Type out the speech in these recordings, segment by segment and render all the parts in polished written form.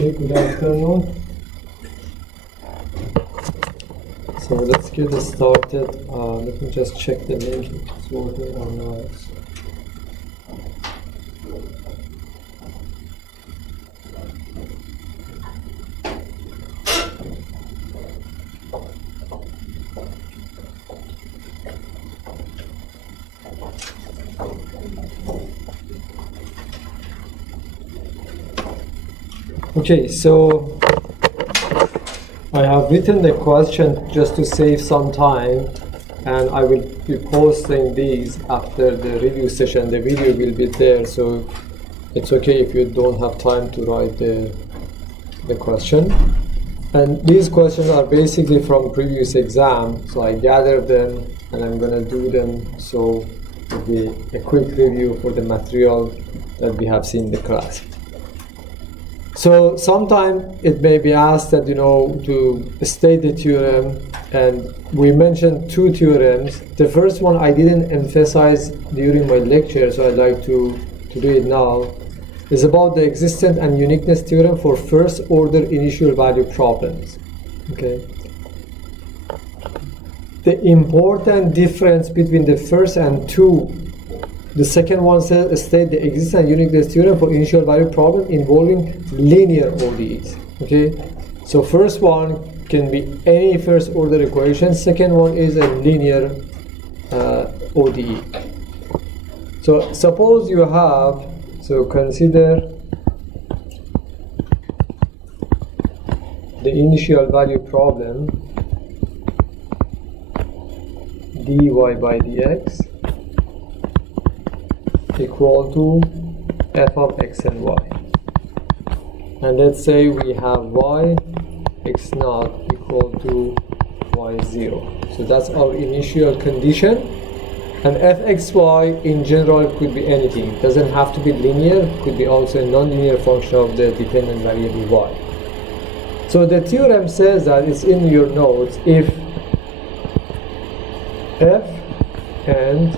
Okay, good afternoon. So let's get started. Let me just check the link if it's working or not. Okay, so I have written the question just to save some time, and I will be posting these after the review session. The video will be there, so it's okay if you don't have time to write the question. And these questions are basically from previous exam, so I gathered them and I'm gonna do them, so it will be a quick review for the material that we have seen in the class. So sometimes it may be asked that, to state the theorem, and we mentioned two theorems. The first one I didn't emphasize during my lecture, so I'd like to do it now. It's about the existence and uniqueness theorem for first order initial value problems. Okay. The important difference between the first and two, the second one says state the existence and uniqueness theorem for initial value problem involving linear ODEs. Okay, so first one can be any first order equation. Second one is a linear ODE. So suppose you have, so consider the initial value problem dy by dx equal to f of x and y, and let's say we have y x naught equal to y0. So that's our initial condition, and fxy in general could be anything. It doesn't have to be linear, could be also a non-linear function of the dependent variable y. So the theorem says that, it's in your notes, if f and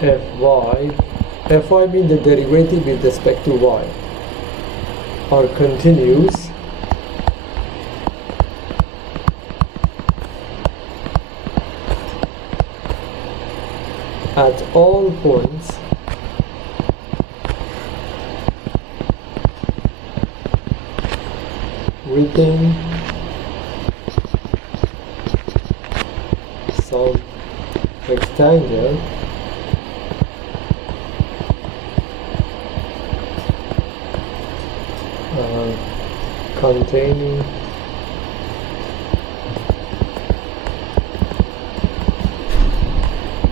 fy means the derivative with respect to y, are continuous, at all points within some rectangle containing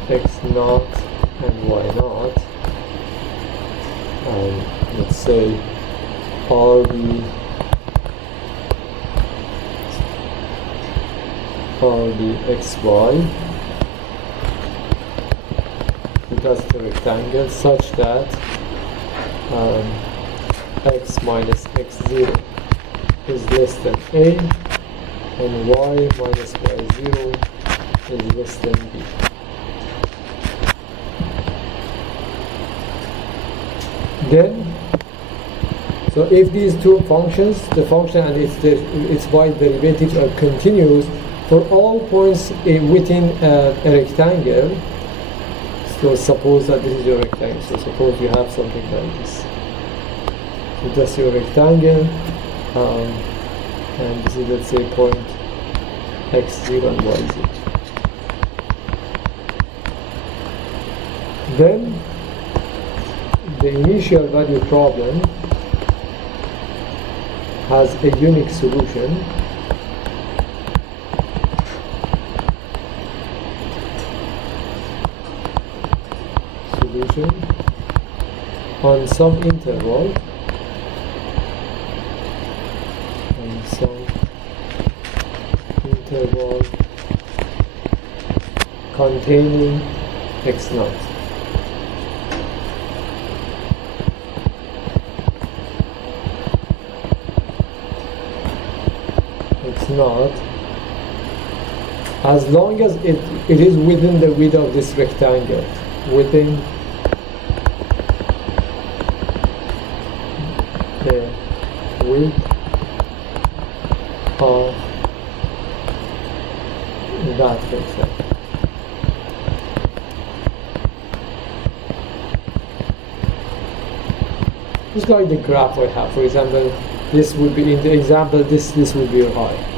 x naught and y naught, and let's say RB xy, that's the rectangle, such that x minus x0 is less than a, and y minus y0 is less than b. Then, so if these two functions, the function and its y derivatives, are continuous for all points within a rectangle, so suppose that this is your rectangle, so suppose you have something like this. So that's your rectangle, and this is, let's say, point x0 and y0. Then the initial value problem has a unique solution on some interval, containing x naught. X naught, as long as it is within the width of this rectangle, within the width of that vector. Just like the graph I have, for example, this would be in the example, this would be your I.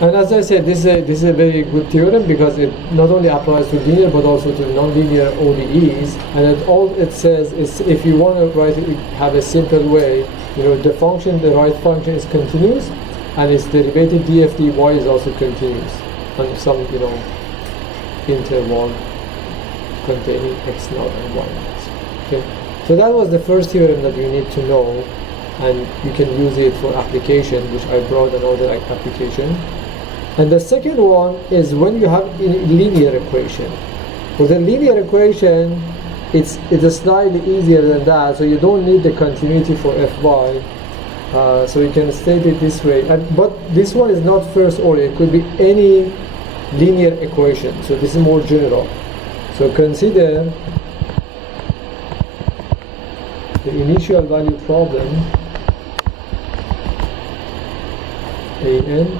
And as I said, this is a very good theorem because it not only applies to linear but also to nonlinear ODEs. And all it says is if you want to write it, have a simple way, the function, the right function is continuous, and its derivative df dy is also continuous on some interval containing x0 and y0. Okay, so that was the first theorem that you need to know, and you can use it for application, which I brought another application. And the second one is when you have a linear equation. For the linear equation, it's slightly easier than that, so you don't need the continuity for fy. So you can state it this way. But this one is not first order; it could be any linear equation. So this is more general. So consider the initial value problem. an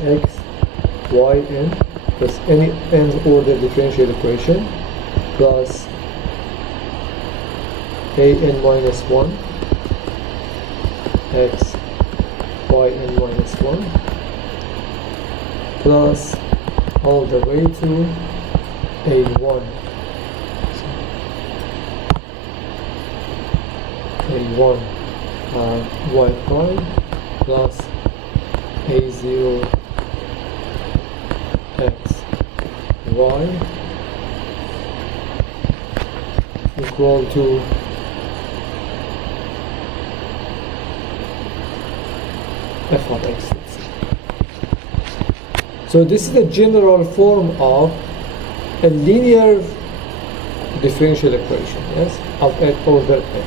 x y n plus any nth order differential equation plus an minus 1 x y n minus 1 plus all the way to a1 y prime plus a0 x y equal to f of x. So this is the general form of a linear differential equation, yes, of f over f.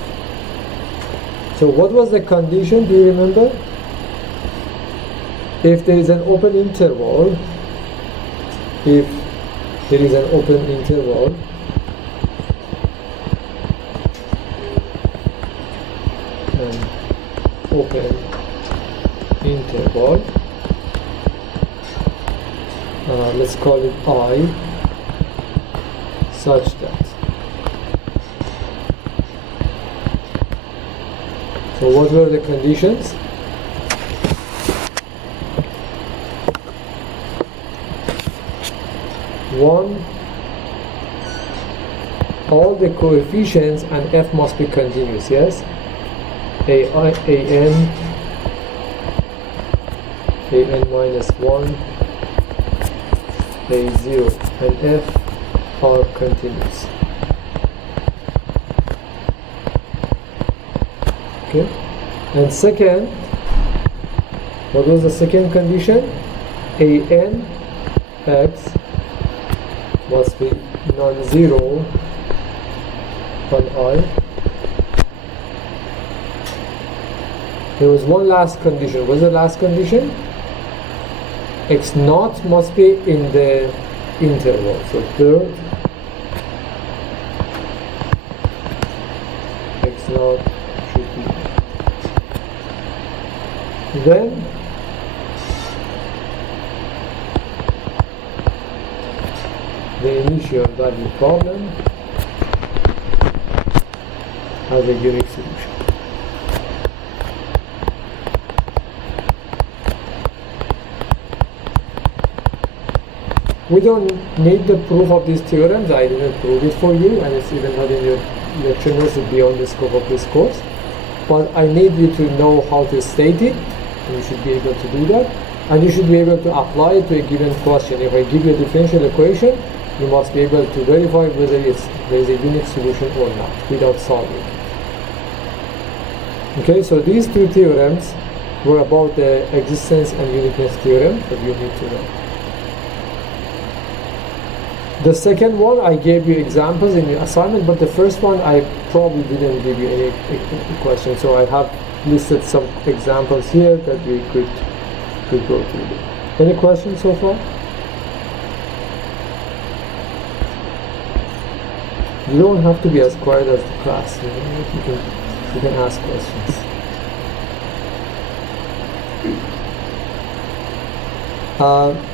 So what was the condition, do you remember? If there is an open interval, an open interval, let's call it I, such that. So what were the conditions? One, all the coefficients and f must be continuous, yes? an minus 1, a0 and f are continuous. Okay, and second, what was the second condition? an x must be non-zero on I. There was one last condition. What was the last condition? X naught must be in the interval. So third, x naught should be. Then the initial value problem has a unique solution. We don't need the proof of these theorems. I didn't prove it for you, and it's even not in your lecture notes, beyond the scope of this course. But I need you to know how to state it, and you should be able to do that. And you should be able to apply it to a given question. If I give you a differential equation, you must be able to verify whether there is a unique solution or not without solving. Okay, so these two theorems were about the existence and uniqueness theorem that you need to know. The second one, I gave you examples in the assignment, but the first one, I probably didn't give you any question. So I have listed some examples here that we could go through. Any questions so far? You don't have to be as quiet as the class. You can ask questions.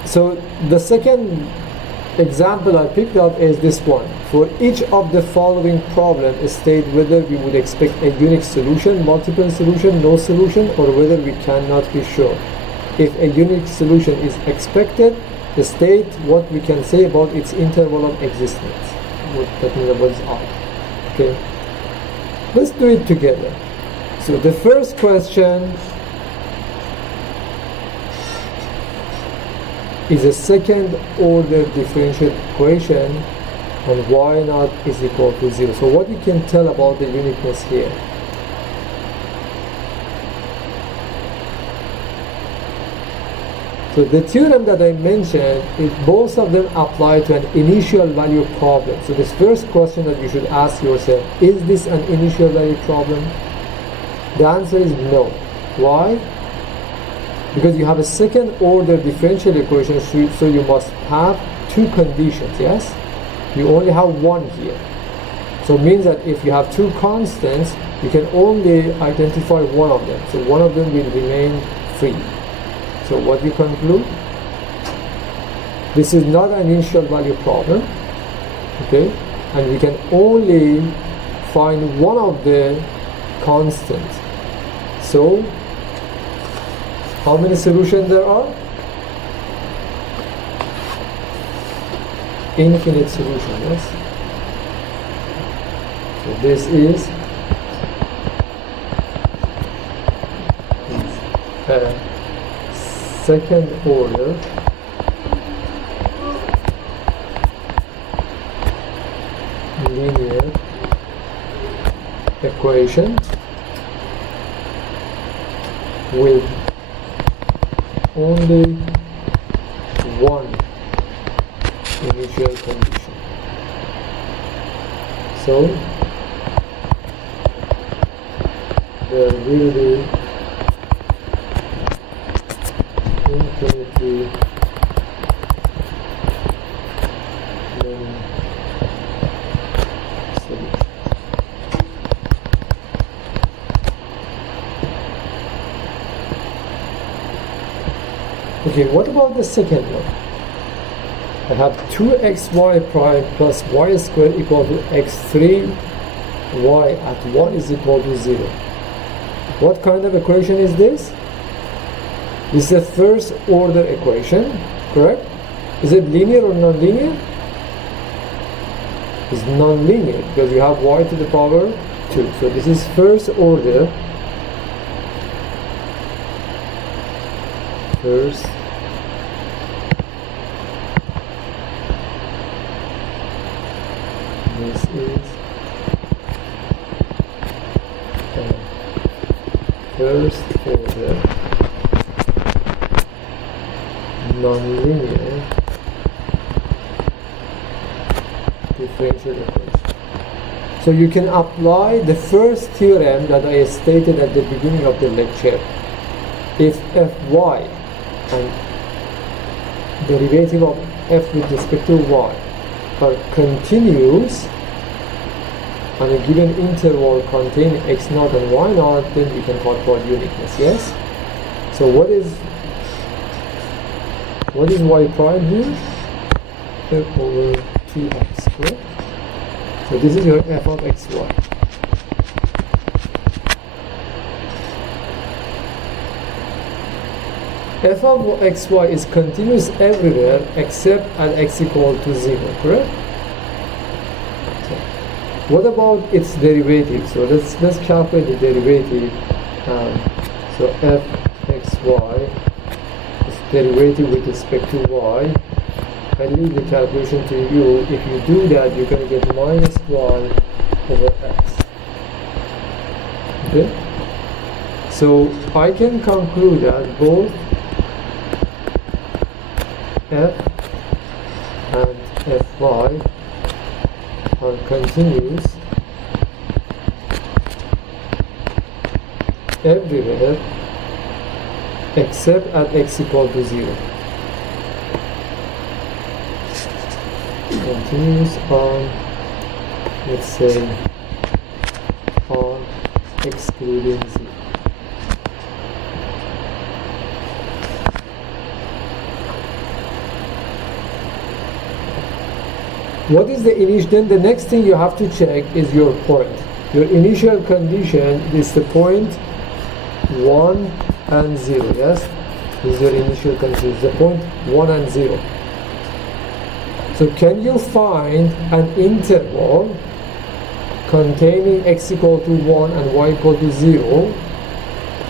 So the second example I picked up is this one. For each of the following problems, state whether we would expect a unique solution, multiple solution, no solution, or whether we cannot be sure. If a unique solution is expected, state what we can say about its interval of existence. That means what is up. Okay. Let's do it together. So the first question is a second order differential equation and y naught is equal to 0. So what you can tell about the uniqueness here? So the theorem that I mentioned, both of them apply to an initial value problem. So this first question that you should ask yourself, is this an initial value problem? The answer is no. Why? Because you have a second order differential equation, so you must have two conditions, yes? You only have one here. So it means that if you have two constants, you can only identify one of them. So one of them will remain free. So what you conclude? This is not an initial value problem, okay? And we can only find one of the constants. So how many solutions there are? Infinite solution, yes? So this is second order linear equation with only one initial condition. So there will be infinitely many solutions. Okay, what about the second one? I have 2xy prime plus y squared equal to x3 y at 1 is equal to 0. What kind of equation is this? This is a first order equation, correct? Is it linear or non-linear? It's non-linear because you have y to the power 2. So this is first order. First this is first order non-linear differential equation. So you can apply the first theorem that I stated at the beginning of the lecture. If fy and derivative of f with respect to y are continuous on a given interval containing x0 and y0, then we can talk about uniqueness, yes? So what is y prime here? F over 2x, correct? So this is your f of xy. F of xy is continuous everywhere except at x equal to 0, correct? So what about its derivative? So let's calculate the derivative. So f xy is derivative with respect to y. I leave the calculation to you. If you do that, you're going to get minus y over x. Okay? So I can conclude that both f and Fy are continuous everywhere except at x equal to 0. Continuous on, let's say, on excluding 0. What is the initial? Then the next thing you have to check is your point. Your initial condition is the point 1 and 0. Yes, this is your initial condition. Is the point 1 and 0. So can you find an interval containing x equal to 1 and y equal to 0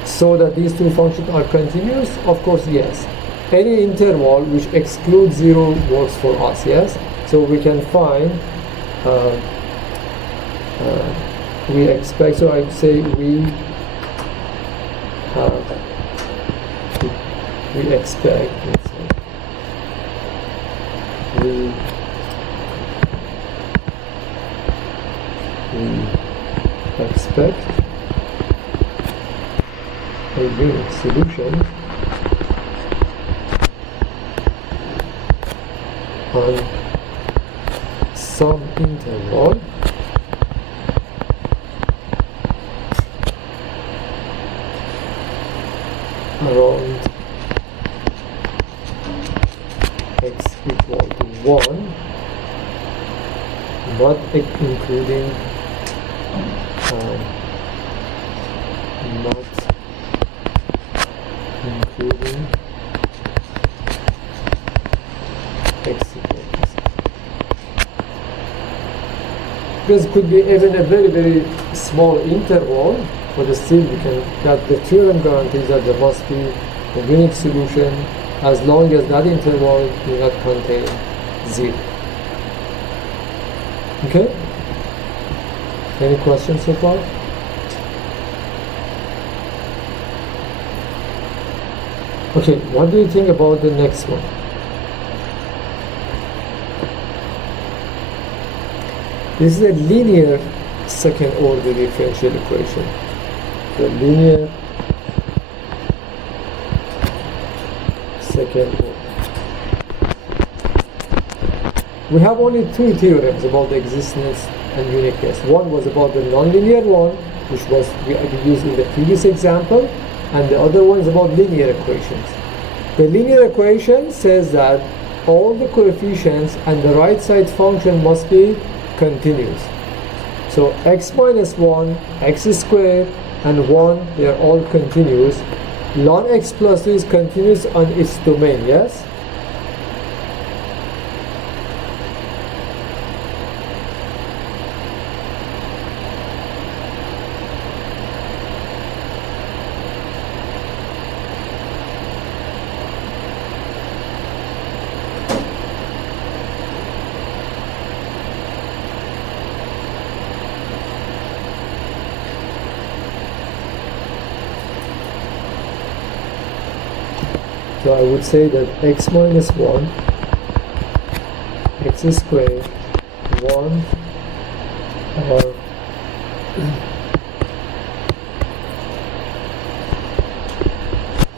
so that these two functions are continuous? Of course, yes. Any interval which excludes 0 works for us. Yes. So we can find, we expect, so I would say we expect, let's say, we expect a unit solution on some interval around x equal to 1, not including x equal to 0. This could be even a very, very small interval, but still we can get the theorem guarantees that there must be a unique solution as long as that interval do not contain 0. Okay? Any questions so far? Okay, what do you think about the next one? This is a linear second order differential equation. The linear second order. We have only two theorems about the existence and uniqueness. One was about the nonlinear one, which was we used in the previous example, and the other one is about linear equations. The linear equation says that all the coefficients and the right side function must be continuous. So x minus 1, x squared, and 1, they are all continuous. Ln x plus 2 is continuous on its domain, yes? So I would say that x minus 1, x squared, 1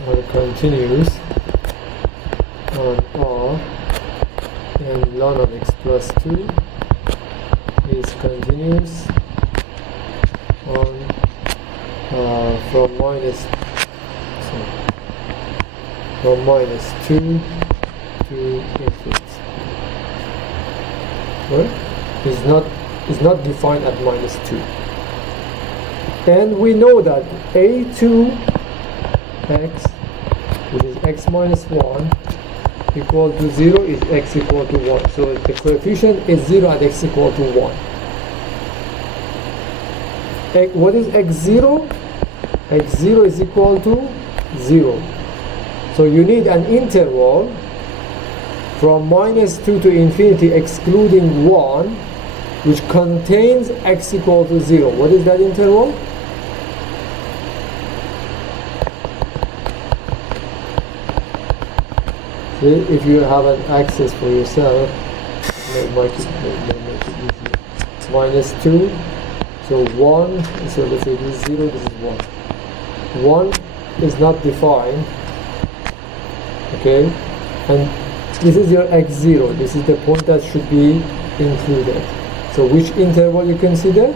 are continuous on R, and ln of x plus 2 is continuous on from minus 2 to infinity. Right? It's not defined at minus 2. And we know that a2 x, which is x minus 1, equal to 0 is x equal to 1. So the coefficient is 0 at x equal to 1. What is x0? x0 is equal to 0. So you need an interval from minus 2 to infinity excluding 1 which contains x equal to 0. What is that interval? See, if you have an axis for yourself, it make it easier. Minus 2, so 1, so let's say this is 0, this is 1. 1 is not defined, okay, and this is your x0, this is the point that should be included. So which interval you consider?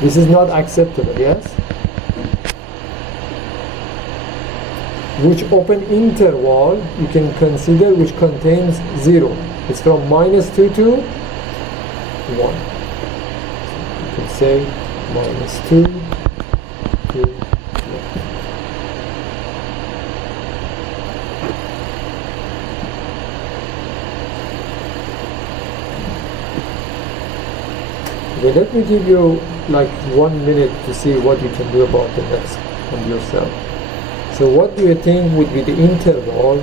This is not acceptable, yes? Which open interval you can consider which contains 0? It's from minus 2 to 1. So you could say minus 2 to 1. Okay, let me give you like 1 minute to see what you can do about the next on yourself. So what do you think would be the interval?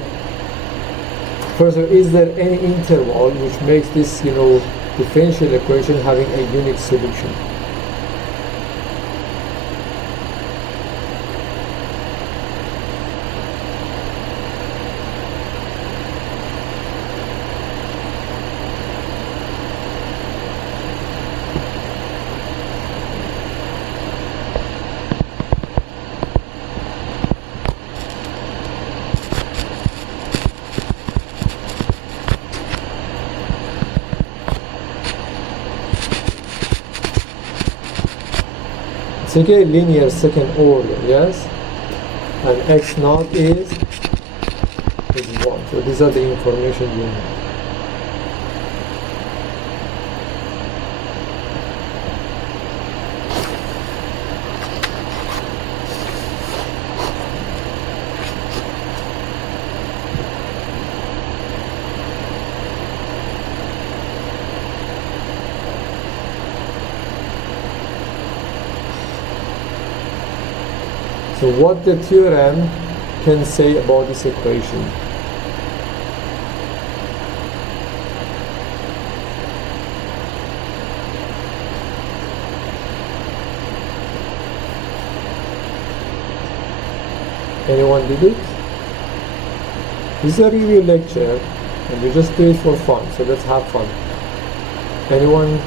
First of all, is there any interval which makes this, differential equation having a unique solution? It's okay, linear second order, yes? And x naught is 1. So these are the information you need. So what the theorem can say about this equation? Anyone did it? This is a review lecture and we just do it for fun, so let's have fun. Anyone?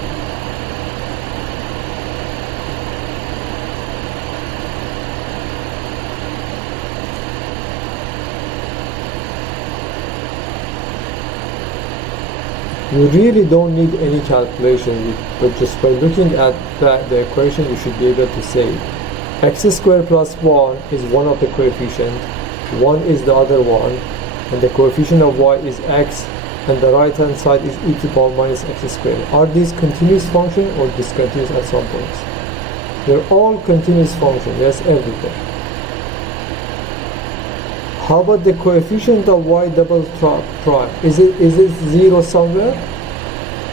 You really don't need any calculation, but just by looking at the equation, you should be able to say x squared plus 1 is one of the coefficients, 1 is the other one, and the coefficient of y is x, and the right hand side is e to the power minus x squared. Are these continuous function or discontinuous at some points? They're all continuous function, yes, everything. How about the coefficient of y double prime? Is it 0 somewhere?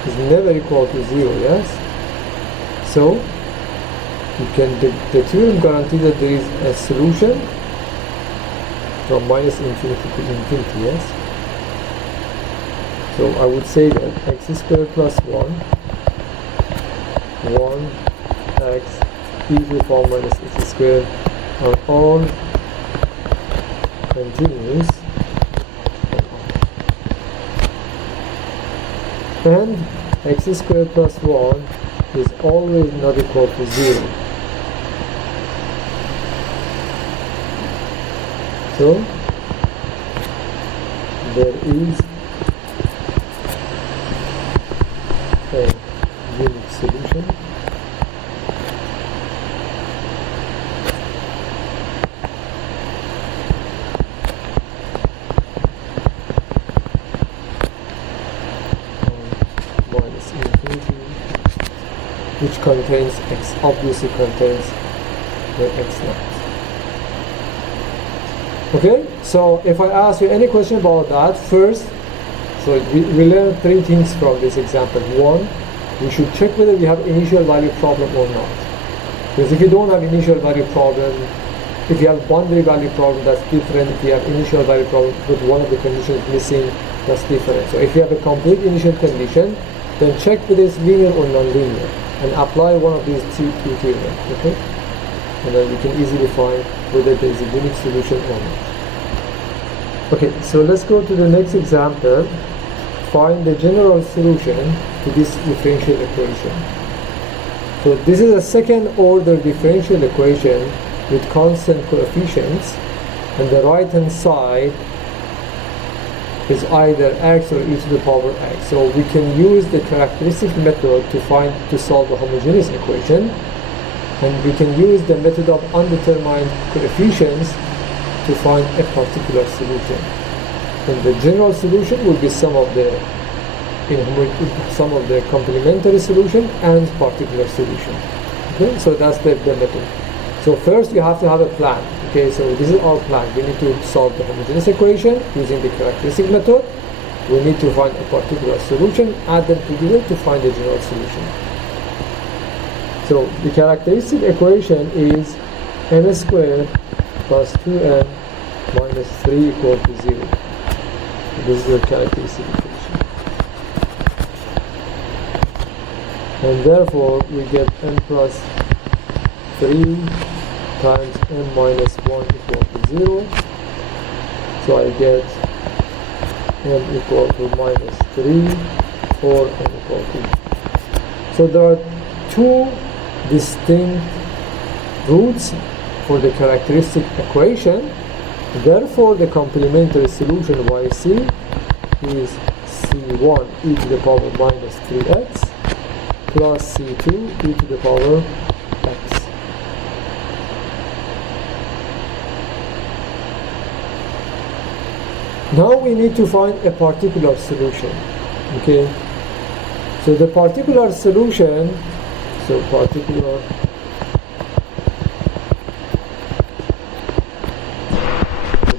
It's never equal to 0, yes? So the theorem guarantees that there is a solution from minus infinity to infinity, yes? So I would say that x squared plus 1 x e to the power minus x squared are all continuous, and x squared plus 1 is always not equal to 0. So there is a unique solution which contains x, obviously contains the x naught. Okay, so if I ask you any question about that, first, so we learned 3 things from this example. 1, we should check whether we have initial value problem or not. Because if you don't have initial value problem, if you have boundary value problem, that's different. If you have initial value problem with one of the conditions missing, that's different. So if you have a complete initial condition, then check whether it's linear or non-linear, and apply one of these two theorems, okay? And then you can easily find whether there is a unique solution or not. Okay, so let's go to the next example. Find the general solution to this differential equation. So this is a second order differential equation with constant coefficients, and the right hand side is either x or e to the power x. So we can use the characteristic method to solve the homogeneous equation, and we can use the method of undetermined coefficients to find a particular solution. And the general solution will be some of the complementary solution and particular solution. Okay, so that's the method. So first you have to have a plan. Okay, so this is our plan. We need to solve the homogeneous equation using the characteristic method. We need to find a particular solution, add them together to find the general solution. So the characteristic equation is n squared plus 2n minus 3 equal to 0. So this is the characteristic equation. And therefore we get n plus 3 times n minus 1 equal to 0. So I get n equal to minus 3 or n equal to 2. So there are two distinct roots for the characteristic equation. Therefore the complementary solution yc is c1 e to the power minus 3x plus c2 e to the power x. Now we need to find a particular solution. Okay, so the particular solution, so particular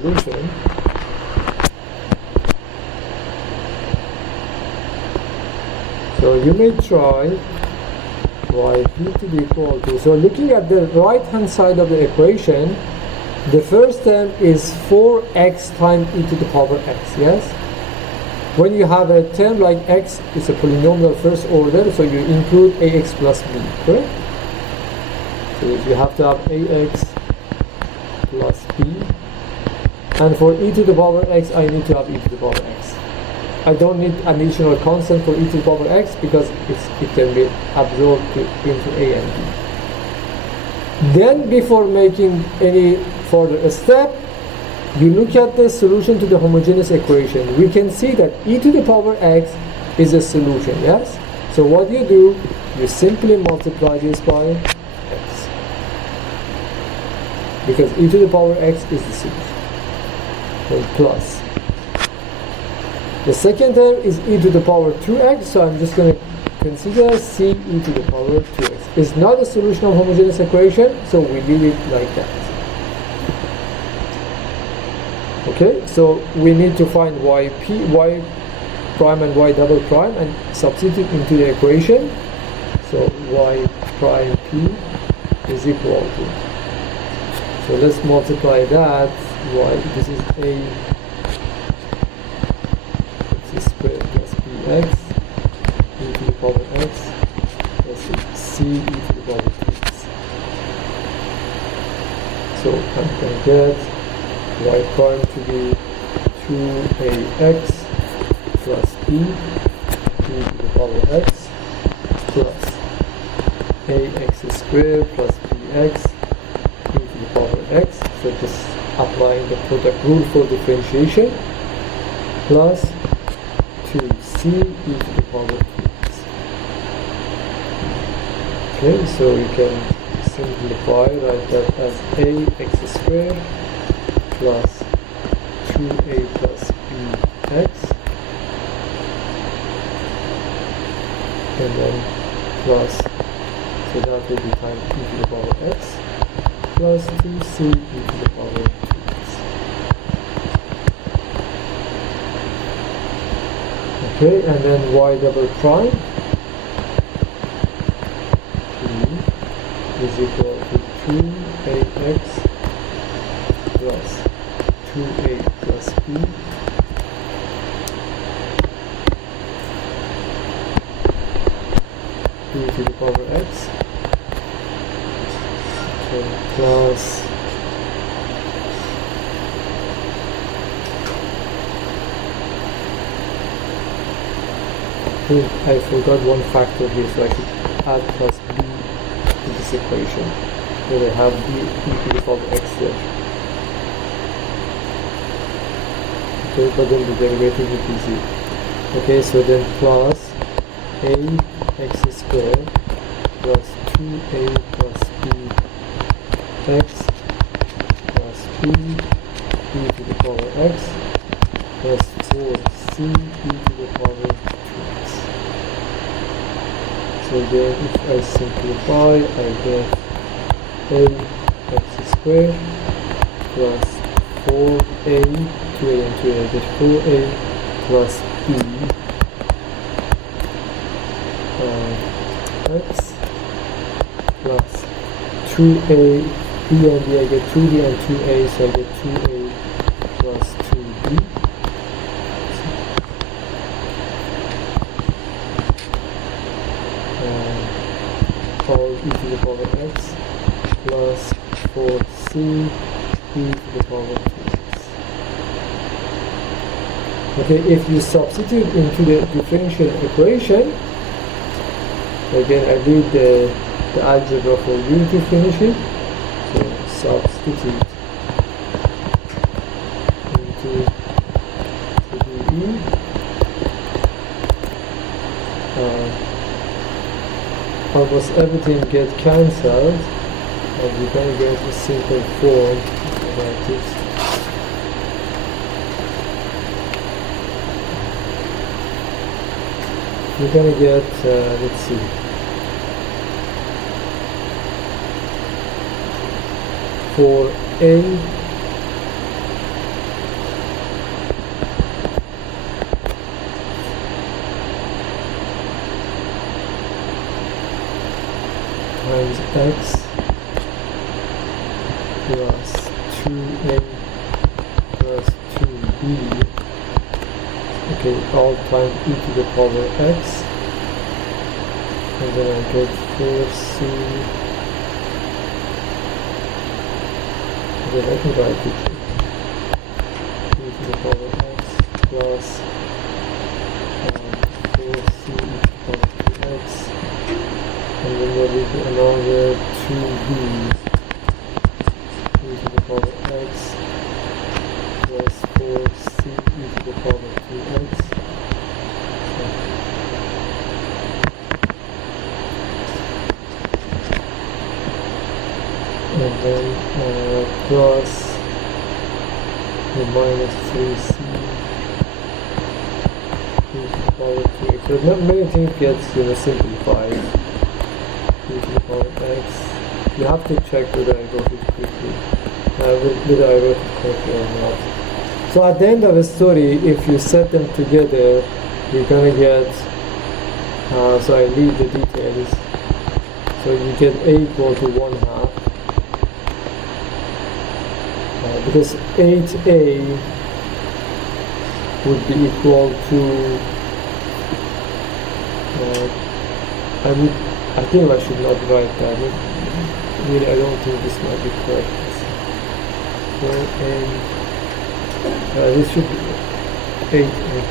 solution so you may try yp to be equal to, so looking at the right hand side of the equation, the first term is 4x times e to the power x, yes? When you have a term like x is a polynomial first order, so you include ax plus b, correct? So you have to have ax plus b, and for e to the power x I need to have e to the power x. I don't need additional constant for e to the power x because it can be absorbed into a and b. Then before making any further step, you look at the solution to the homogeneous equation. We can see that e to the power x is a solution, yes? So what you do, you simply multiply this by x, because e to the power x is the solution. And plus. The second term is e to the power 2x, so I'm just going to consider c e to the power 2x. It's not a solution of homogeneous equation, so we leave it like that. Okay, so we need to find y prime and y double prime and substitute into the equation. So y prime p is equal to, so let's multiply that. Y, this is a x squared plus bx e to the power x plus c e to the power x. So I can get y prime to be 2ax plus b e to the power x plus ax squared plus bx e to the power x. So just applying the product rule for differentiation, plus 2c e to the power 2x. Okay, so you can simplify, write that as ax squared plus 2a plus bx, and then plus, so that will be times e to the power x plus 2c e to the power 2x. Okay, and then y double prime is equal to 2ax plus 2a plus b e to the power x, so plus think I forgot one factor here, so I should add plus b to this equation. Then I have b equal to x there. Okay, but then the derivative would be 0. Okay, so then plus a x squared plus 2a plus b x plus b e to the power x plus 4c e to the power 2x. So then if I simplify, I get a x squared plus 4a, 2a and 2a, I get 4a plus b x plus 2a, b and b, I get 2b and 2a, so I get 2a plus 2b. All e to the power x plus 4c e to the power 2x. Okay, if you substitute into the differential equation, again I did the algebra for you to finish it, so substitute into the almost everything get cancelled, and we can get a simple form like this. We're gonna get, let's see, for a times x plus 2a plus 2b, okay, all times e to the power x, and then I get 4c, and then I can write it e to the power x plus 4c e to the power 2x, and then there will be another 2b e to the power x plus 4c e to the power 2x. And then plus the minus 3c e to the power 2x. So not many things gets simplified. E to the power x. You have to check whether I wrote it quickly, whether I wrote it correctly or not. So at the end of the story, if you set them together, you're gonna get, so I leave the details, so you get a equal to 1/2, because 8a would be equal to, I think I should not write that. Really, I don't think this might be correct. So this should be 8a.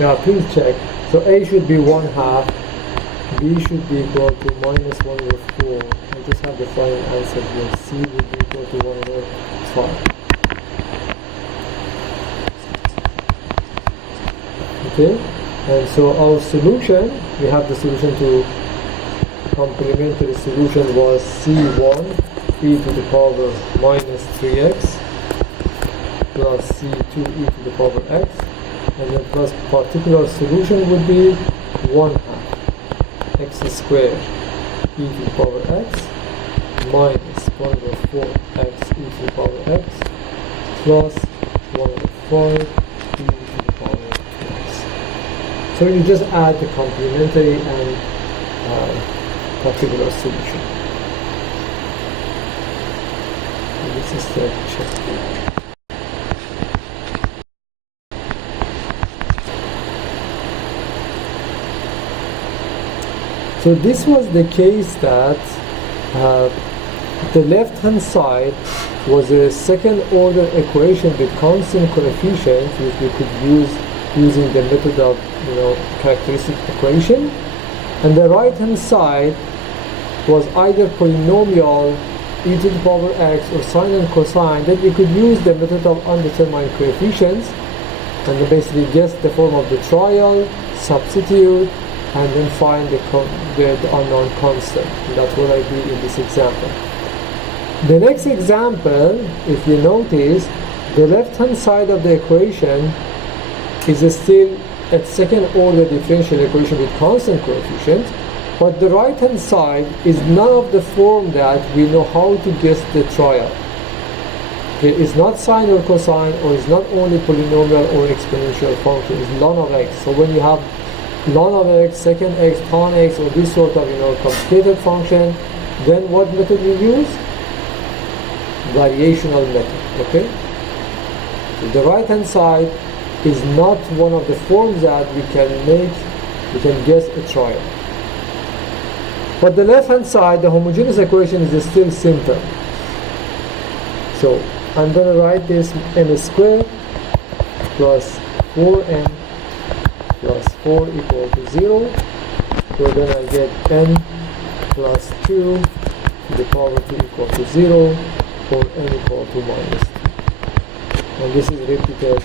Yeah, please check. So a should be 1/2, b should be equal to minus 1/4. I just have the final answer here. C would be equal to 1/5. Okay, and so our solution, we have the solution to complementary solution was C1 e to the power minus 3x plus C2 e to the power x, and then plus particular solution would be 1/2 x squared e to the power x minus 1/4 x e to the power x plus 1/5 e to the power 2x. So you just add the complementary and particular solution. And this is the check. So this was the case that the left hand side was a second order equation with constant coefficients, which we could use using the method of characteristic equation, and the right hand side was either polynomial e to the power x or sine and cosine, that we could use the method of undetermined coefficients and then basically guess the form of the trial, substitute, and then find the unknown constant. And that's what I did in this example. The next example, if you notice, the left hand side of the equation is still a second order differential equation with constant coefficients, but the right hand side is none of the form that we know how to guess the trial. Okay, it's not sine or cosine, or it's not only polynomial or exponential function, it's ln of x. So when you have ln of x, second x, tan x, or this sort of complicated function, then what method you use? Variational method. Okay, so the right hand side is not one of the forms that we can guess a trial. But the left hand side, the homogeneous equation, is still simple. So I'm going to write this n squared plus 4n plus 4 equal to 0. So then I get n plus 2 to the power 2 equal to 0, or n equal to minus 2. And this is repeated.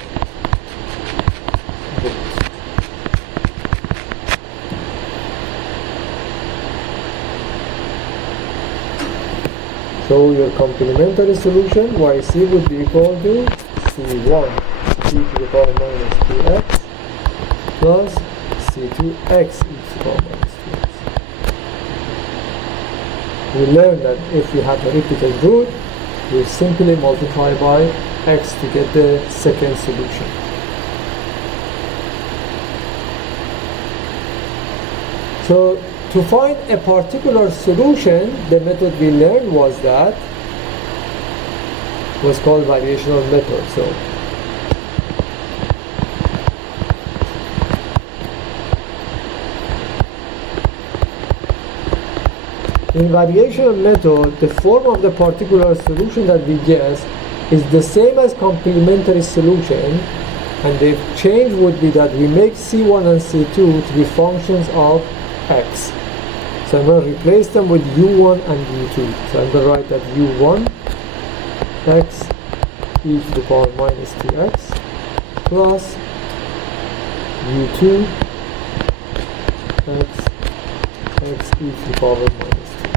So your complementary solution yc would be equal to c1 e to the power minus 2x plus c2x e to the power minus 2x. We learned that if we have a repeated root, we simply multiply by x to get the second solution. So to find a particular solution, the method we learned was called variational method. So in variational method, the form of the particular solution that we guess is the same as complementary solution, and the change would be that we make c1 and c2 to be functions of x. So I'm going to replace them with u1 and u2. So I'm going to write that u1 x e to the power minus 2x plus u2 x e to the power minus 2x.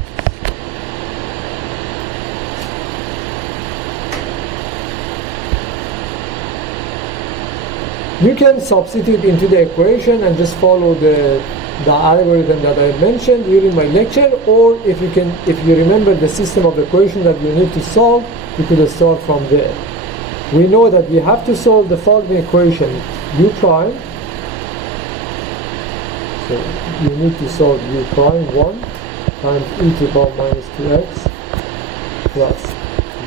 You can substitute into the equation and just follow the algorithm that I mentioned during my lecture, or if you remember the system of equation that you need to solve, you could start from there. We know that we have to solve the following equation: u prime. So you need to solve u prime 1 times e to the power minus 2x plus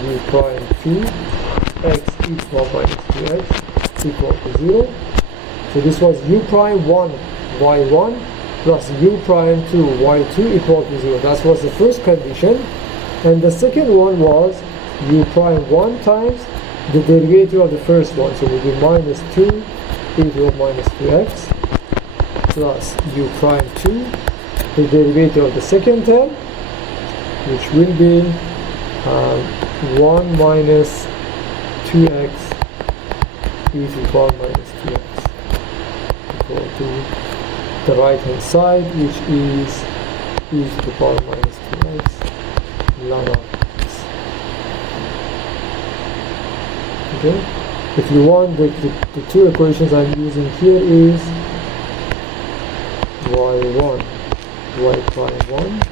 u prime 2 x e to the power minus 2x equal to 0. So this was u prime 1 y1 plus u prime 2 y2 equal to 0. That was the first condition. And the second one was u prime 1 times the derivative of the first one. So we do minus 2 e to the minus 2x plus u prime 2, the derivative of the second term, which will be 1 minus 2x e to the power minus 2x equal to the right hand side, which is e to the power minus 2x ln of x. Okay? If you want, the two equations I'm using here is y1 y prime 1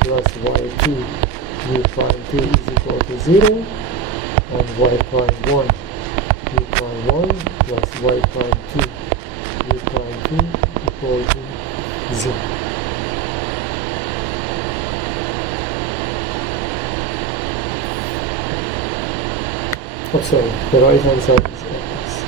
plus y2 u prime 2 is equal to 0, and y prime 1 u prime 1 plus y prime 2 u prime 2 equal to 0. Oh, sorry, the right hand side is x.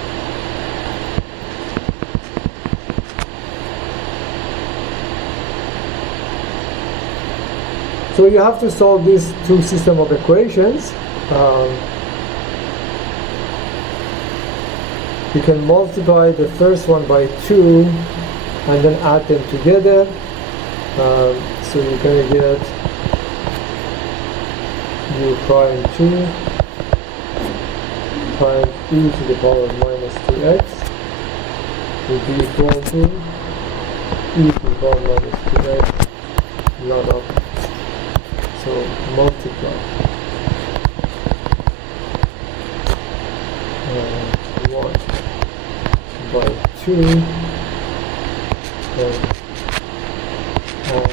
So you have to solve these two system of equations. You can multiply the first one by 2 and then add them together. So you're going to get u prime 2 times e to the power minus 2x will be equal to e to the power minus 2x ln of. So multiply 1 by 2 and add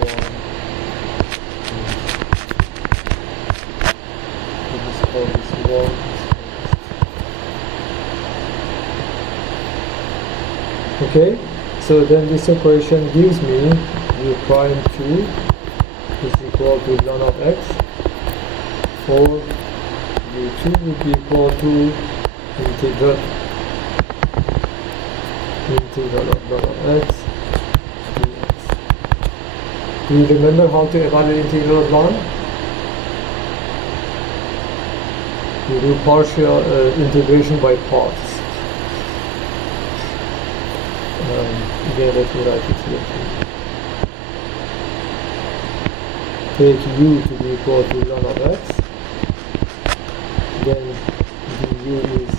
1. This call is 1. Okay, so then this equation gives me u prime 2 is equal to ln of x, or u2 would be equal to integral of ln of x dx. Do you remember how to evaluate integral of ln? You do partial integration by parts. Again, let me write it here. Take u to be equal to ln of x, then du is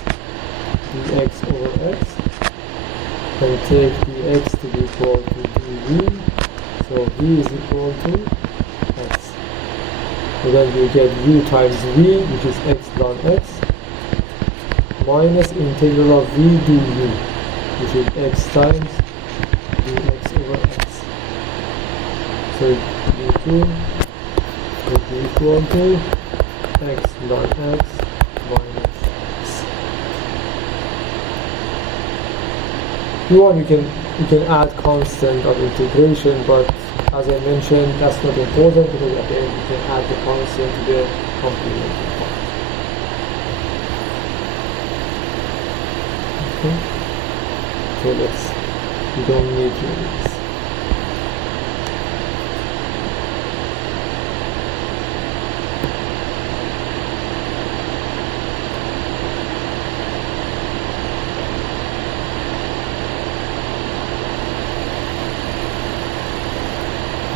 dx over x, and take dx to be equal to dv, so v is equal to x. So then you get u times v, which is x ln x, minus integral of v du, which is x times dx over x. So u2 would be equal to x ln x minus x. If you want, you can add constant of integration, but as I mentioned, that's not important because at the end you can add the constant to the complementary part. Okay, so we don't need to do this.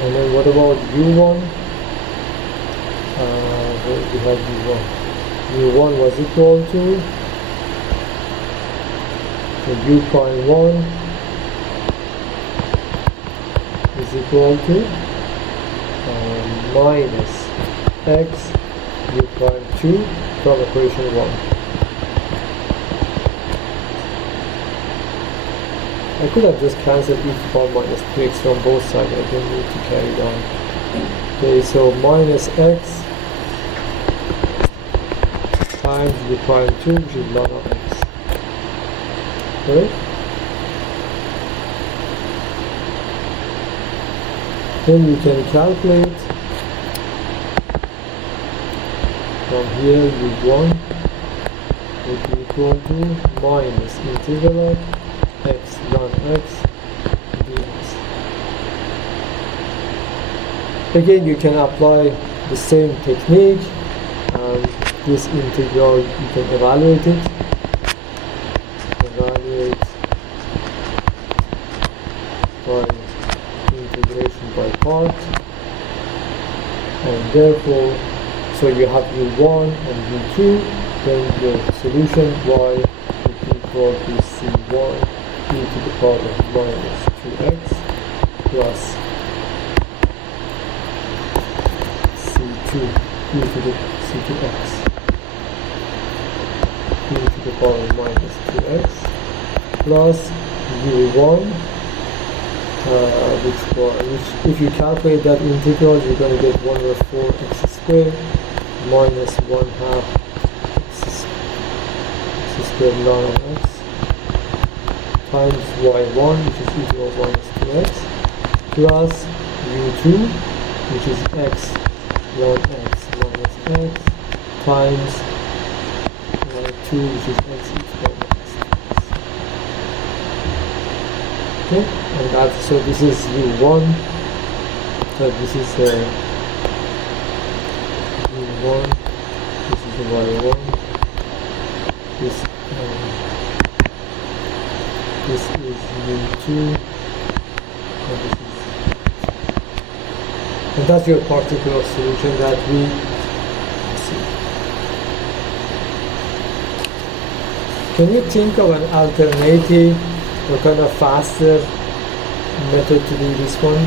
And then what about u1? We have u1. u1 was equal to, so u prime 1 is equal to minus x u prime 2 from equation 1. I could have just cancelled e to the power minus 3x from both sides. I don't need to carry it on. Okay, so minus x times u prime 2, which is ln of x. Okay? Then you can calculate from here u1 would be equal to minus integral of x ln x dx. Again, you can apply the same technique, and this integral you can evaluate it. Evaluate by integration by part, and therefore, so you have u1 and u2, then your solution y would be equal to c1 e to the power of minus 2x plus c2 e to the c2x e to the power of minus 2x plus u1, which if you calculate that integral, you're going to get 1 over 4x squared minus 1/2 x squared ln of x times y1, which is e to the minus 2x, plus u2, which is x ln x minus x, times y2, which is x e to the minus 2x. Okay, and so this is u1, So this is U1, this is the Y1, this is U2, and that's your particular solution that we see. Can you think of an alternative or kind of faster method to do this one?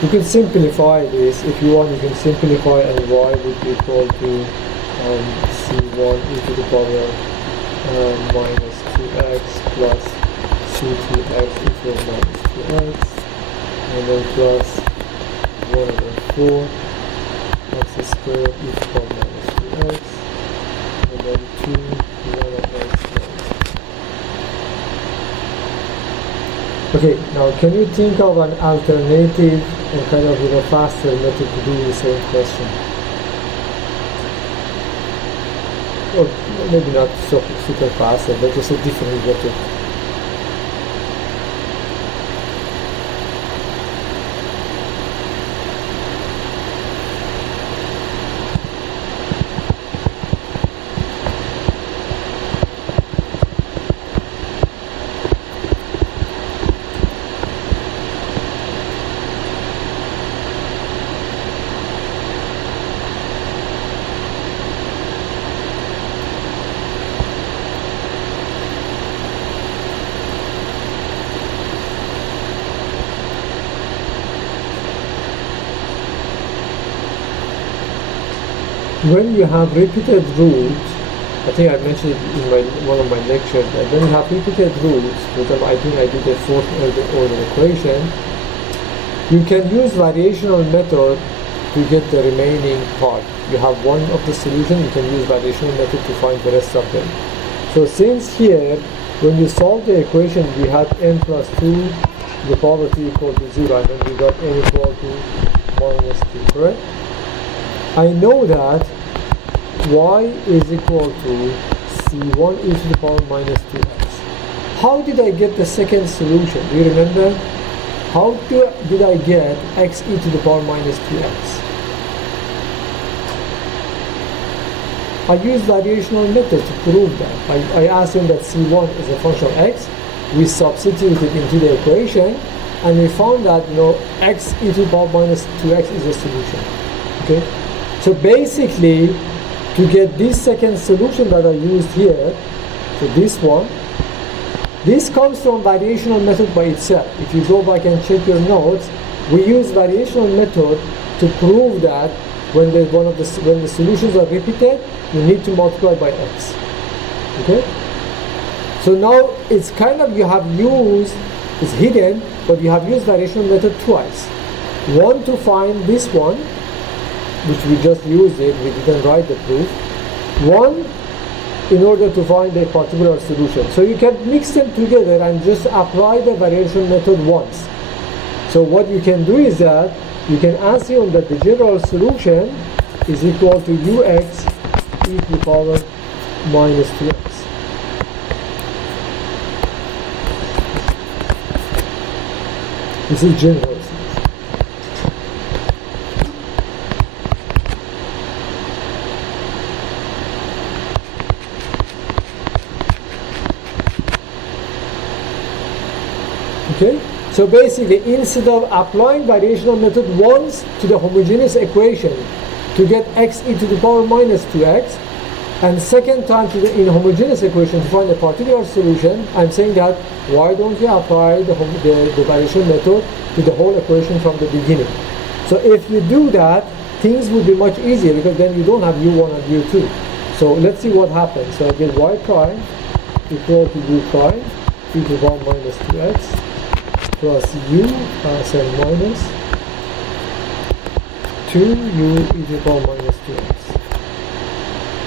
You can simplify this if you want. You can simplify, and y would be equal to c1 e to the power minus 2x plus c2x equals minus 2x, and then plus 1 over 4 x squared e to the power minus 2x, and then 2 1 over x. Okay, now can you think of an alternative and kind of faster method to do the same question? Or maybe not so super fast, but just a different method. When you have repeated roots, I think I mentioned it in one of my lectures, that when you have repeated roots, for example, I think I did a fourth order equation, you can use variational method to get the remaining part. You have one of the solution, you can use variational method to find the rest of them. So since here, when you solve the equation, we had n plus 2, the power 2 equal to 0, and then we got n equal to minus 2, correct? I know that y is equal to c1 e to the power minus 2x. How did I get the second solution? Do you remember? How did I get x e to the power minus 2x? I used variational method to prove that. I asked him that c1 is a function of x. We substituted into the equation, and we found that x e to the power minus 2x is a solution. Okay. So basically, to get this second solution that I used here, so this one, this comes from variational method by itself. If you go back and check your notes, we use variational method to prove that when the solutions are repeated, you need to multiply by x. Okay? So now it's kind of it's hidden, but you have used variational method twice. One to find this one, which we just used it, we didn't write the proof. One, in order to find a particular solution. So you can mix them together and just apply the variation method once. So what you can do is that you can assume that the general solution is equal to ux e to the power minus 2x. This is general. Okay, so basically, instead of applying variational method once to the homogeneous equation to get x e to the power minus 2x, and second time to the inhomogeneous equation to find a particular solution, I'm saying that why don't you apply the variational method to the whole equation from the beginning? So if you do that, things would be much easier because then you don't have u1 and u2. So let's see what happens. So I get y prime equal to u prime e to the power minus 2x. Plus u minus 2u e to the power minus 2x.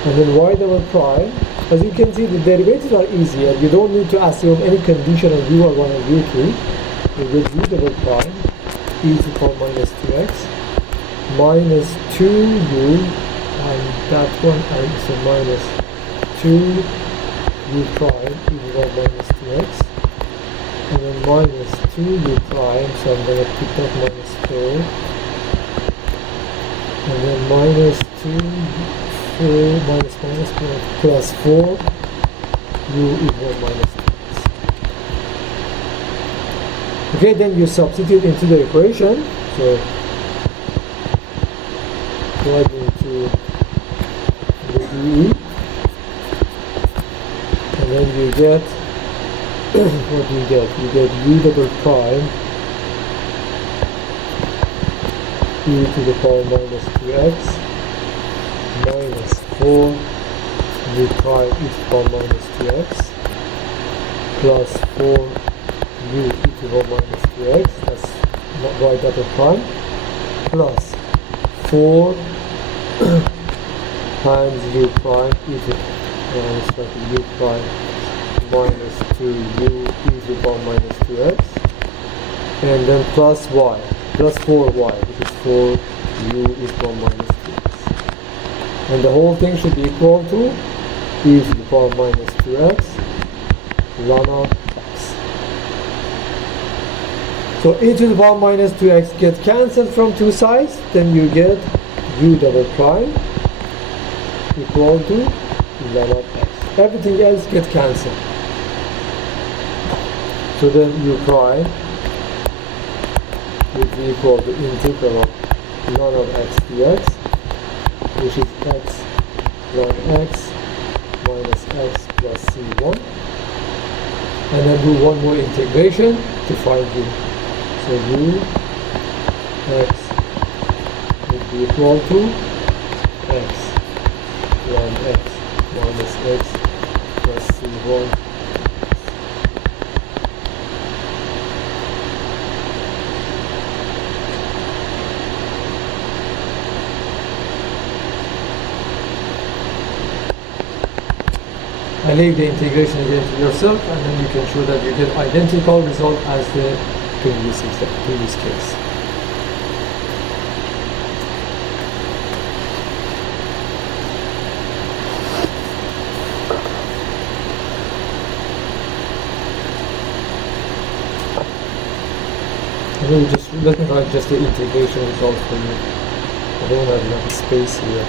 And then y double prime, as you can see, the derivatives are easier. You don't need to assume any condition on u1 and u2. You get u double prime e to the power minus 2x minus 2u, and that one, and so minus 2u prime e to the power minus 2x. and then minus 2u prime, so I'm going to put that minus 4, and then minus 2, 4, minus plus 4, u equal minus 2. Okay, then you substitute into the equation, so plug into the dE, and then you get, what do you get? You get u double prime e to the power minus 2x minus 4 u prime e to the power minus 2x plus 4 u e to the power minus 2x, that's y double prime, plus 4 times u prime e to u prime minus 2u e to the power minus 2x, and then plus y, plus 4y, which is 4u e to the power minus 2x. And the whole thing should be equal to e to the power minus 2x ln of x. So e to the power minus 2x get cancelled from two sides, then you get u double prime equal to ln of x. Everything else gets cancelled. So then u prime would be equal to integral of ln of x dx, which is x ln x minus x plus c1, and then do one more integration to find u. So u x would be equal to x ln x minus x plus c1. I leave the integration again to yourself, and then you can show that you get identical result as the previous case. Let me write just the integration result for you. I don't have enough space here.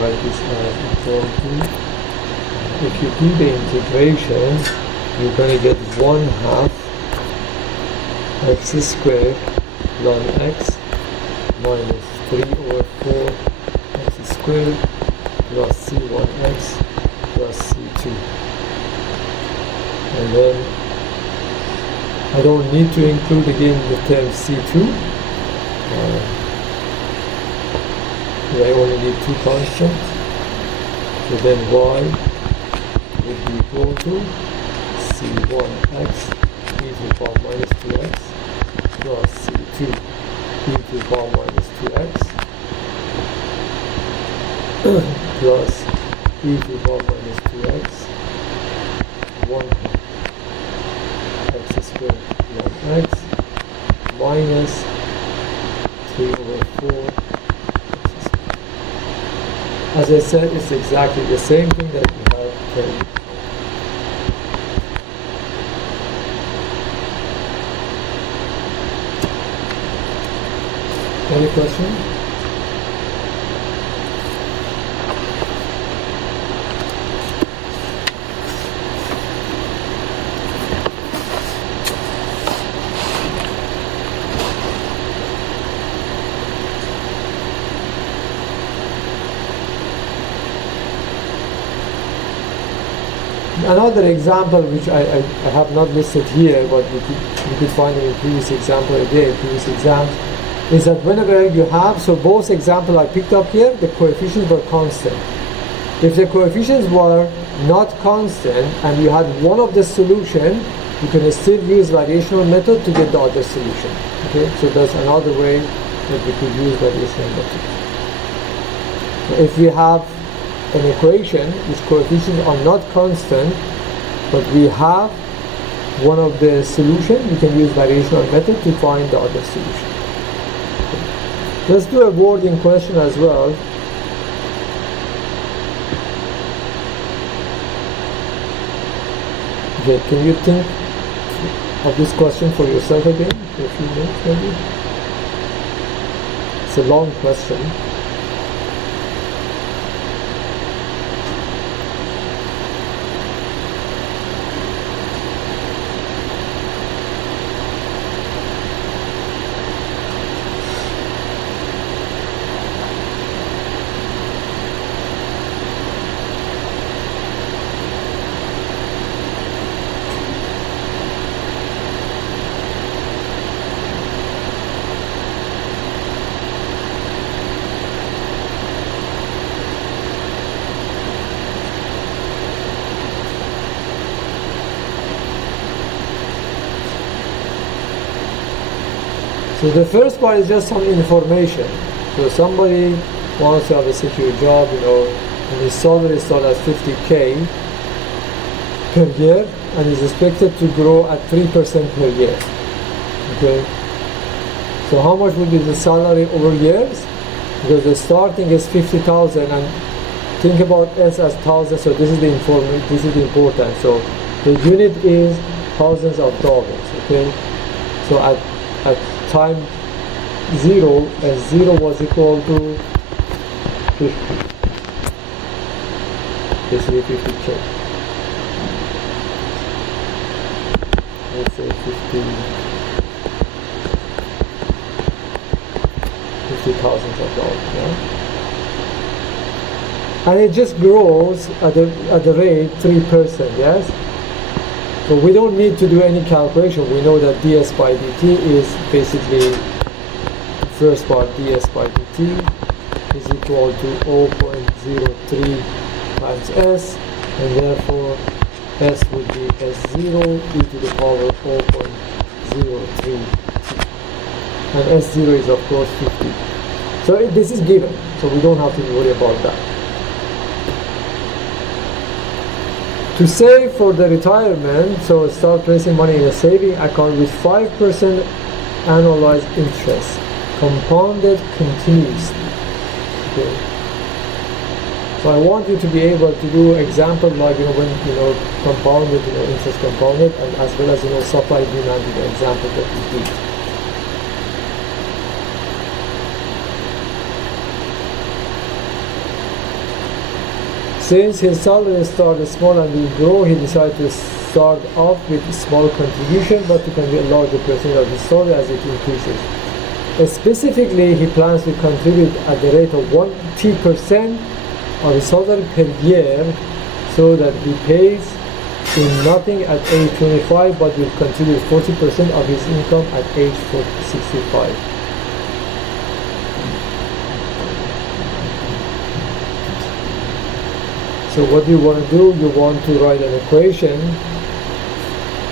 Write this as equal to, if you do the integration, you're going to get 1/2 x squared ln x minus 3/4 x squared plus c1x plus c2. And then I don't need to include again the term c2. I only need two constants, so then y would be equal to c1x e to the power minus 2x plus c2 e to the power minus 2x plus e to the power minus 2x 1/2 x squared ln x minus 3/4. As I said, it's exactly the same thing that we have here. Any question? Another example which I have not listed here, but you could find it in previous example again, previous exams, is that whenever you have, so both examples I picked up here, the coefficients were constant. If the coefficients were not constant and you had one of the solution, you can still use variational method to get the other solution. Okay, so that's another way that we could use variational method. So if we have an equation whose coefficients are not constant, but we have one of the solution, we can use variational method to find the other solution. Let's do a wording question as well. Okay, can you think of this question for yourself again for a few minutes maybe? It's a long question. So the first part is just some information. So somebody wants to have a secure job, and his salary starts at 50K per year and is expected to grow at 3% per year. Okay. So how much would be the salary over years? Because the starting is 50,000 and think about S as thousands. So this is the important. So the unit is thousands of dollars. Okay. So at time 0, as 0 was equal to 50, basically 50K. Let's say 50,000 of dollars, yeah? And it just grows at the rate 3%, yes? So we don't need to do any calculation. We know that ds by dt is basically the first part, ds by dt is equal to 0.03 times s, and therefore s would be s0 e to the power 4.03t. And s0 is of course 50. So this is given, so we don't have to worry about that. To save for the retirement, so start placing money in a saving account with 5% annualized interest, compounded continuously. Okay. So I want you to be able to do example like when compounded, interest compounded, and as well as supply demand, the example that we did. Since his salary started small and will grow, he decided to start off with a small contribution, but to contribute a larger percentage of his salary as it increases. Specifically, he plans to contribute at the rate of 1% of his salary per year, so that he pays in nothing at age 25, but will contribute 40% of his income at age 65. So what do you want to do? You want to write an equation,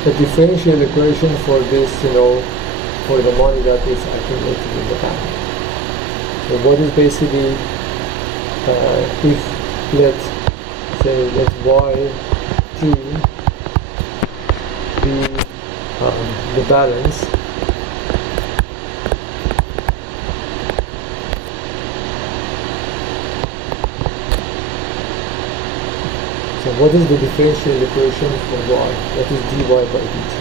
a differential equation for this, for the money that is accumulated in the bank. So what is basically, if let's say let y(t) be the balance, so what is the differential equation for y? That is dy by dt.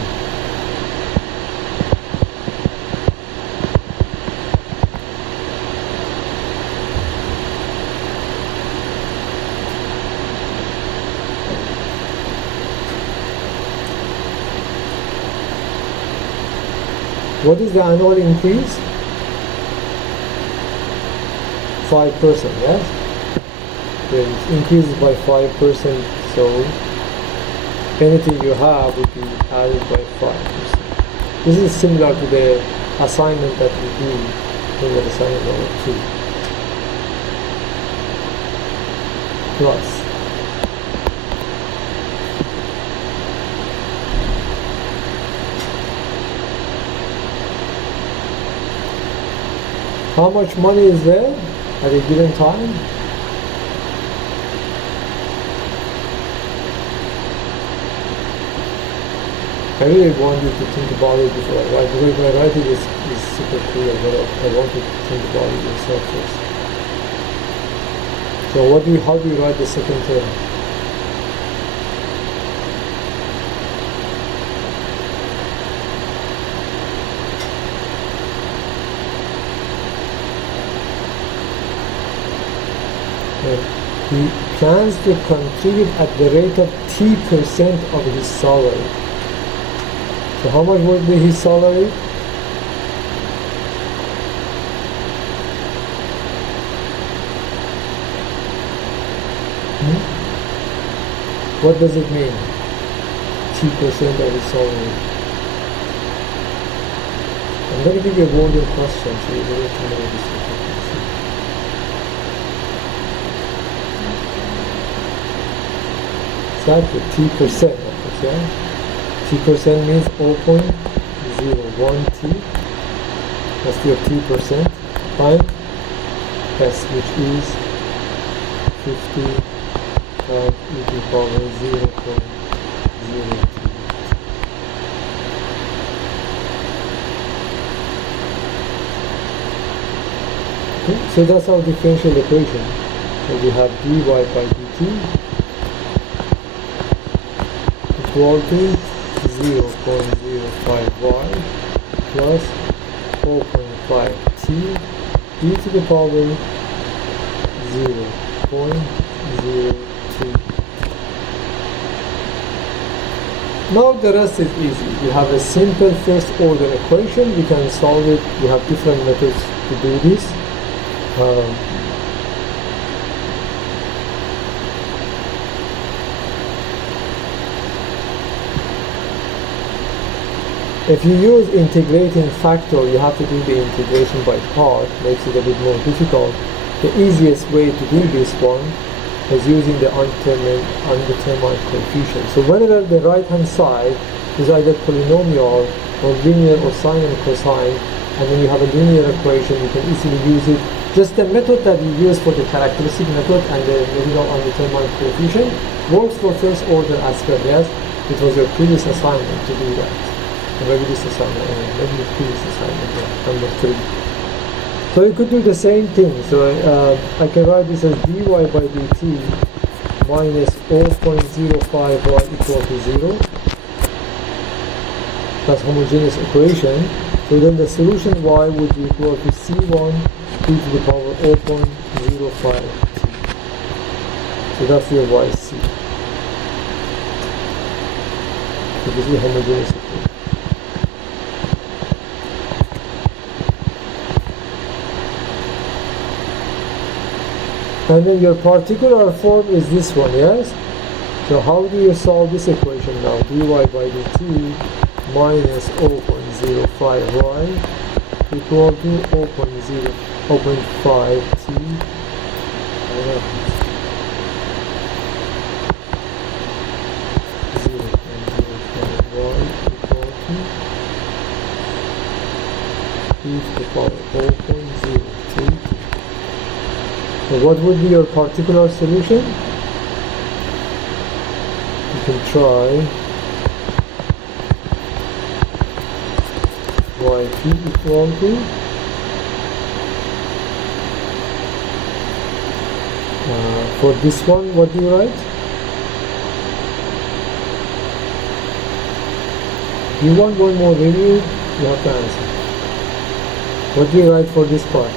What is the annual increase? 5%, yes? It increases by 5%, so anything you have would be added by 5%. This is similar to the assignment that we do in the assignment number 2. Plus. How much money is there at a given time? I really want you to think about it before I write. The way I write it is super clear, but I want you to think about it yourself first. So how do you write the second term? He plans to contribute at the rate of T% of his salary. So how much would be his salary? What does it mean? T% of his salary. I'm going to give you a golden question, so you need to know this. Exactly, T%, of course, yeah? T% means 0.01 T. That's your T%. Time S, which is 50 times e to the power 0.02. Okay, so that's our differential equation. So we have dy by dt equal to 0.05y plus 4.5t e to the power 0.02. Now the rest is easy. We have a simple first order equation. We can solve it. We have different methods to do this. If you use integrating factor, you have to do the integration by part, makes it a bit more difficult. The easiest way to do this one is using the undetermined coefficient. So whenever the right hand side is either polynomial or linear or sine and cosine, and then you have a linear equation, you can easily use it. Just the method that you use for the characteristic method and the method of undetermined coefficient works for first order as well. Yes, it was your previous assignment to do that. Maybe this assignment, maybe the previous assignment, yeah, number 3. So you could do the same thing. So I can write this as dy by dt minus 0.05y equal to 0. That's homogeneous equation. So then the solution y would be equal to c1 e to the power 0.05t. So that's your yc. So this is homogeneous equation. And then your particular form is this one, yes? So how do you solve this equation now? Dy by dt minus 0.05y equal to 0.5t. 0.05y equal to e to the power 0.03. So what would be your particular solution? You can try yt equal to for this one, what do you write? If you want one more review, you have to answer. What do you write for this part?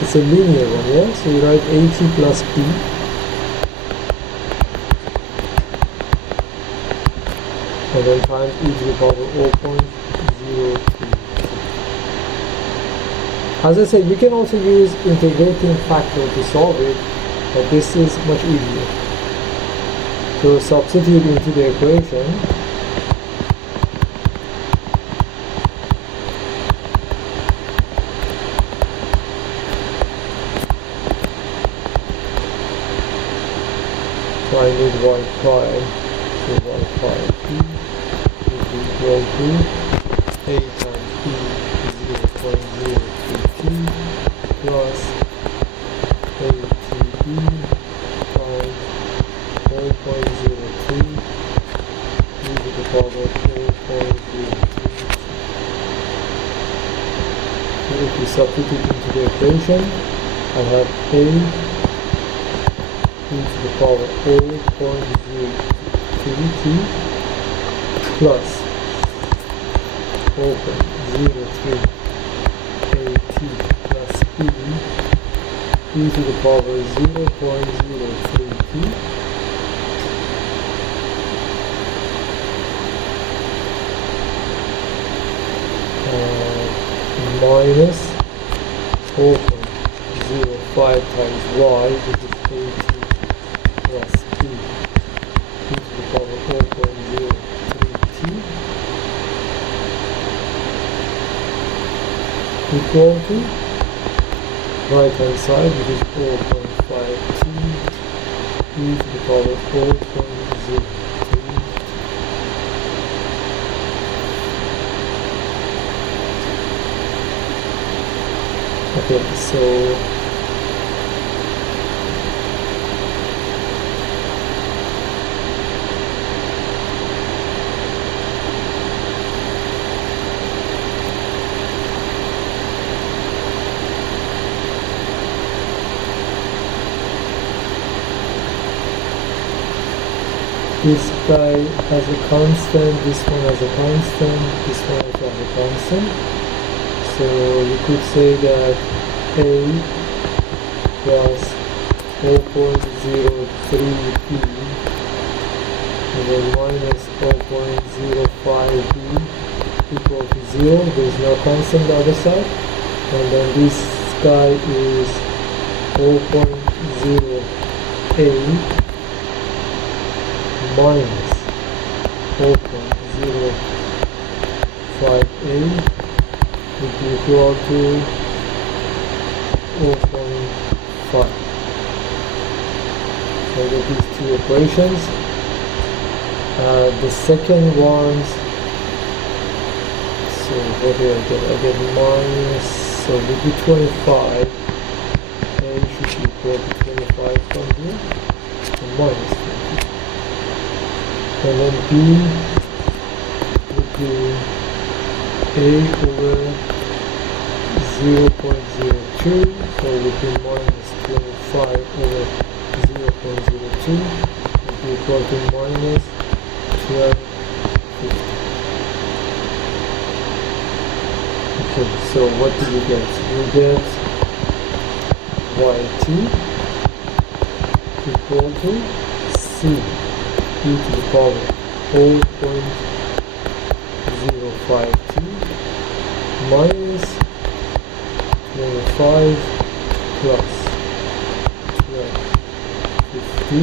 It's a linear one, yeah? So you write at plus b and then times e to the power 0.03. As I said, you can also use integrating factor to solve it, but this is much easier. So substitute into the equation. So I need y prime, so y prime p is equal to a times p is 0.03t plus atb times 0.03 e to the power 0.03. So if we substitute into the equation, I have a e to the power 0.03t plus 0.03 at plus b e to the power 0.03t minus 4.05 times y, which is 80 plus p e to the power 4.03t equal to right hand side, which is 4.5t e to the power 4.03. Okay, so this guy has a constant, this one has a constant, this one also has a constant. So you could say that A plus 4.03p and then minus 4.05b equal to 0. There is no constant on the other side. And then this guy is 4.08 minus 4.058 would be equal to 0.5. So I get these two equations. The second ones, so what do I get? I get minus, so it would be 25. A should be equal to 25 from here, and minus 20. And then B would be A over 0.02, so it would be minus 25 over 0.02 would be equal to minus 1250. Okay, so what do we get? We get yt equal to c e to the power 4.05t minus 25 plus 1250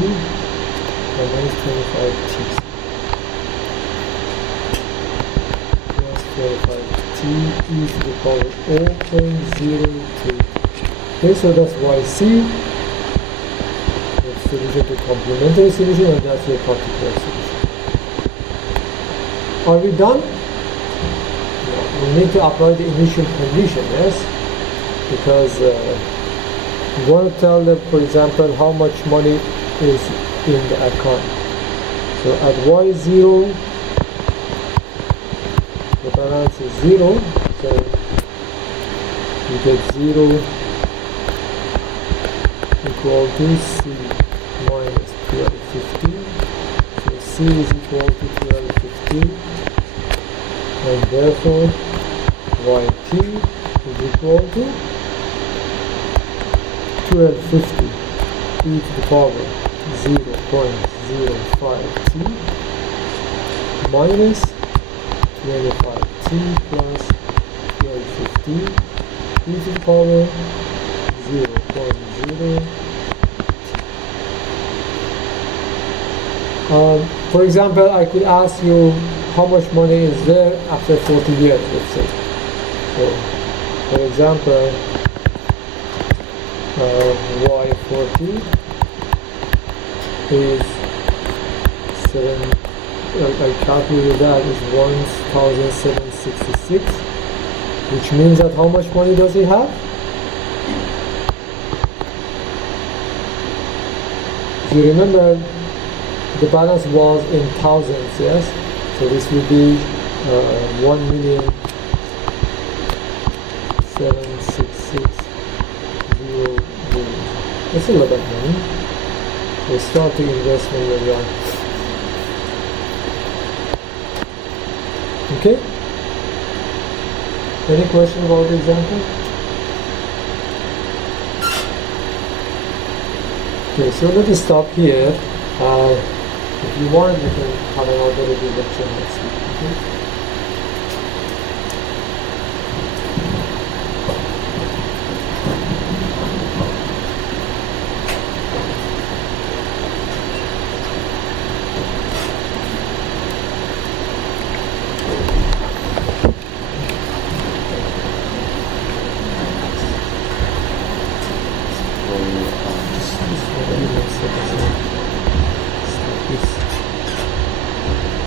and minus 25t plus 25t e to the power 0.03. Okay, so that's yc. Solution to complementary solution, and that's your particular solution. Are we done? No, we need to apply the initial condition, yes? Because we want to tell them, for example, how much money is in the account. So at y0, the balance is 0, so you get 0 equal to c minus 1250. So c is equal to 1250, and therefore yt is equal to 1250 e to the power 0.05t minus 25t plus 1250 e to the power 0.0. For example, I could ask you how much money is there after 40 years, let's say. So, for example, y40 is 7, I calculated that is 1,766, which means that how much money does he have? If you remember, the balance was in thousands, yes? So this would be 1,766,000. That's a lot of money. So start the investment when you are. Okay? Any question about the example? Okay, so let us stop here. If you want, we can have another review lecture next week. Okay?